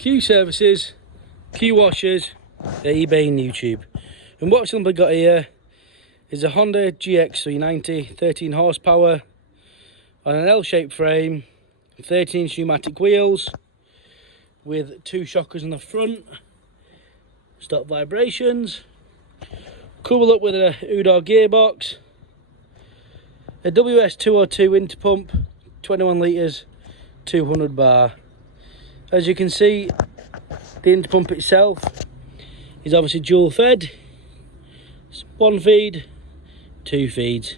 Q services, Q washers at eBay and YouTube. And what somebody got here is a Honda Gx390 13 horsepower on an L-shaped frame, 13-inch pneumatic wheels with 2 shockers on the front, stop vibrations, coupled up with a UDOR gearbox, a WS202 INTERPUMP, 21 litres, 200 bar. As you can see, the INTERPUMP itself is obviously dual fed. It's 1 feed, 2 feeds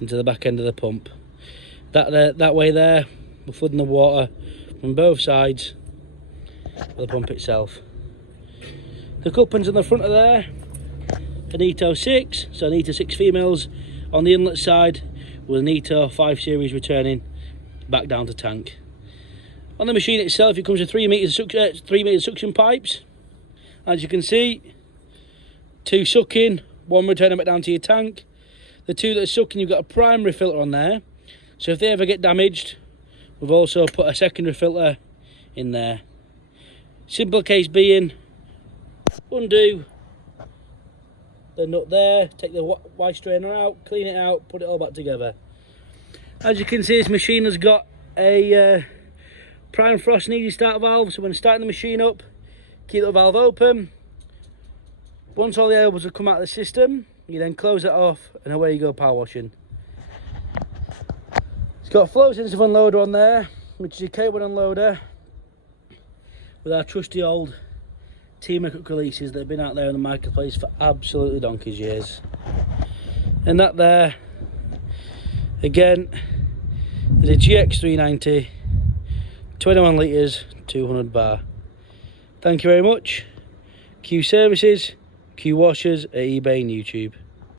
into the back end of the pump. That way there, we're flooding the water from both sides of the pump itself. The couplings on the front of there, an ETO 6, so an ETO 6 females on the inlet side with an ETO 5 series returning back down to tank. On the machine itself, it comes with 3 metre suction pipes. As you can see, 2 sucking, 1 returning back down to your tank. The 2 that are sucking, you've got a primary filter on there, so if they ever get damaged, we've also put a secondary filter in there. Simple case being, undo the nut there, take the white strainer out, clean it out, put it all back together. As you can see, this machine has got a prime frost and easy start valve, so when starting the machine up, keep the valve open. Once all the air bubbles have come out of the system, you then close it off and away you go power washing. It's got a flow sensitive unloader on there, which is a K1 unloader with our trusty old Team Cook releases that have been out there in the marketplace for absolutely donkey's years. And that there, again, is a Gx390, 21 litres, 200 bar. Thank you very much. Q services, Q washers at eBay and YouTube.